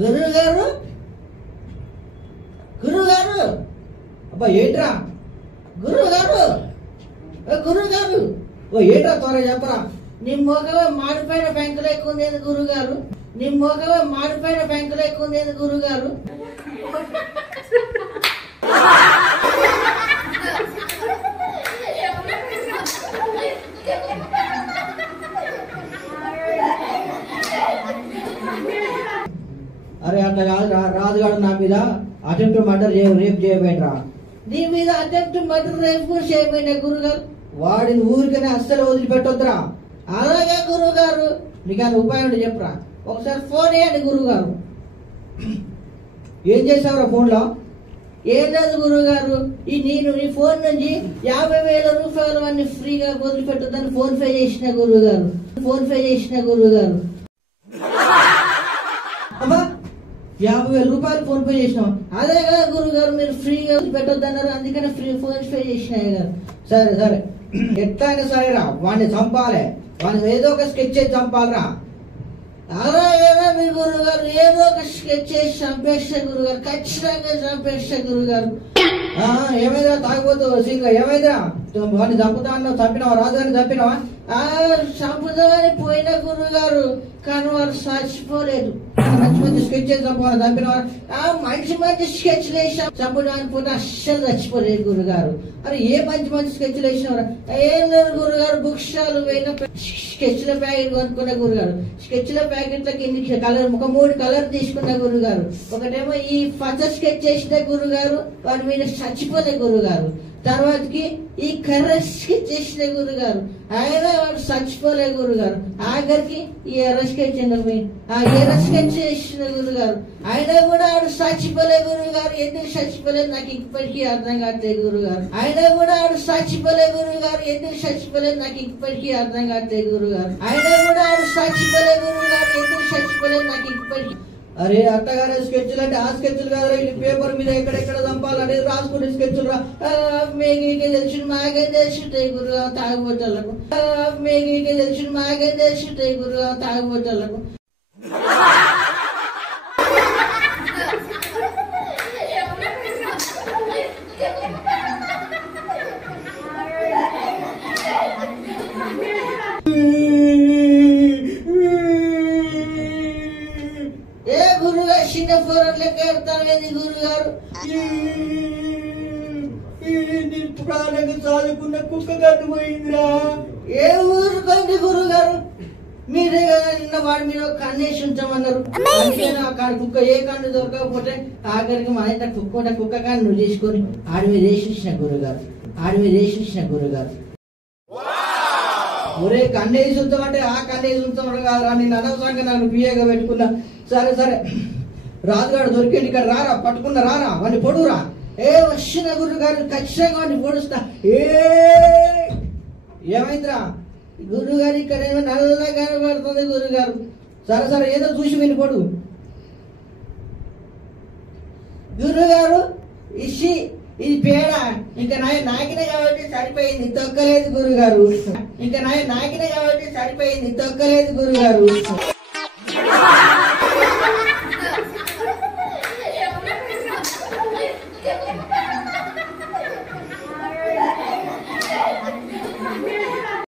గురువు గారు గురువు గారు అబ్బా ఏంట్రా గురువు గారు గురువు గారు ఓ ఏంట్రా త్వరగా చెప్పరా నీ మొగవే మాడిపోయిన బ్యాంకులో ఎక్కువ ఉంది గురువు గారు నీ మొగవే మాడిపోయిన బ్యాంకులో ఎక్కువ ఉంది గురువు గారు అరే అట్లా కాదు రాజుగాడు నా మీద అటెంప్ట్ మర్డర్ రేపు చేయబోయినరా నీ మీద అటెంప్ట్ మర్డర్ రేపు కూడా చేయబోయినా గురుగారు వాడిని ఊరికనే అస్సలు వదిలిపెట్టొద్దురా అలాగే గురువు గారు నీకు అది ఉపాయం ఉంటే చెప్పరా ఒకసారి ఫోన్ వేయండి గురువు గారు ఏం చేసావురా ఫోన్లో ఏం లేదు గురువు గారు నేను నీ ఫోన్ నుంచి 50,000 రూపాయలు అన్ని ఫ్రీగా వదిలిపెట్టొద్దని ఫోన్ పే చేసిన గురువు గారు అబ్బా 50,000 రూపాయలు ఫోన్ పే చేసినాం అదే కదా గురువు గారు మీరు ఫ్రీగా పెట్టొద్దన్నారు అందుకనే ఫోన్ పే చేసినా కదా సరే సరే ఎట్లయినా సరేరా వాడిని చంపాలి వాడిని ఏదో ఒక స్కెచ్ చేసి చంపాలరా అలాగేనా మీ గురువు గారు ఏదో ఒక స్కెచ్ చేసి చంపేస్తా గురువు గారు ఖచ్చితంగా చంపేస్తా గురువు గారు ఏమైందా తాగిపోతూ సీన్గా ఏమైందా వాడిని చంపుతా అన్నావు చంపినావా రాజుగారిని చంపినావా చంపుదామని పోయిన గురువు గారు కానీ వారు చచ్చిపోలేదు మంచి మంచి స్కెచ్ చేసి చంపవారు చంపినవారు మంచి మంచి స్కెచ్ వేసాం చంపడానికి పోతే అస్సలు చచ్చిపోలేదు గురుగారు అరే ఏ మంచి మంచి స్కెచ్లు వేసినవారు ఏం లేదు గురుగారు బుక్ స్టాల్ పోయిన స్కెచ్ల ప్యాకెట్ కొనుక్కున్న గురుగారు స్కెచ్ల ప్యాకెట్లకి ఎన్ని కలర్ ఒక 3 కలర్ తీసుకున్న గురుగారు ఒకటేమో ఈ పచ్చ స్కెచ్ చేసిన గురుగారు వారి మీద చచ్చిపోలే గురుగారు తర్వాతకి ఈ కర్ర స్కెచ్ చేసిన గురుగారు ఆయన వాడు చచ్చిపోలే గురుగారు ఆఖరికి ఈ ఎర్ర స్కెచ్ ఎర్ర స్కెచ్ చేసిన గురుగారు ఆయన కూడా ఆడు చచ్చిపోలే గురుగారు ఎందుకు చచ్చిపోలేదు నాకు ఇప్పటికీ అర్థం కావట్లేదు గురుగారు ఆయన కూడా ఆడు చచ్చిపోలే గురుగారు ఎందుకు చచ్చిపోలేదు నాకు ఇప్పటికీ అర్థం కావట్లేదు గురుగారు ఆయన కూడా ఆడు చచ్చిపోలే గురుగారు ఎందుకు చచ్చిపోలేదు నాకు ఇప్పటికీ అరే అట్టగానే స్కెచ్లు అంటే ఆ స్కెచ్లు కాదు పేపర్ మీద ఎక్కడెక్కడ చంపాలని రాసుకునే స్కెచ్లు రా మేఘీకే తెలిసి మాకే తెలిసింటాయి గురుగా తాగుబోటలకు మేఘీకే తెలిసి మాకే తెలిసింటాయి గురుగా తాగుబోటలకు చిన్న ఫోరన్ లెక్క ఎడతానేది గురుగారు ప్రాణంగా చదువుకున్న కుక్క కట్టు పోయిందిరా ఏ ఊరుకోండి గురుగారు మీరే కదా నిన్న వాడి మీద కన్నేసి ఉంచామన్నారు కుక్క ఏ కన్ను దొరకకపోతే ఆఖరికి మన ఇంత కుక్క కన్ను నువ్వు తీసుకొని ఆడి మీద వేసేసిన గురుగారు ఒరే కన్నేసి ఉంచామంటే ఆ కన్నేసి ఉంచామని కాదురా నేను అనవసరంగా నన్ను పిఏగా పెట్టుకున్నా సరే సరే రాజుగాడు దొరికేది ఇక్కడ రారా పట్టుకున్న రారా వాడిని పొడురా వచ్చిన గురుగారు ఖచ్చితంగా వాడిని పొడుస్తా ఏమైందిరా గురుగారు ఇక్కడ ఏమో నల్లగా కనబడుతుంది గురుగారు సరే సరే ఏదో చూసి విని పొడు గురుగారు ఇది పేడ ఇంకా నాకినే కాబట్టి సరిపోయింది తొక్కలేదు గురుగారు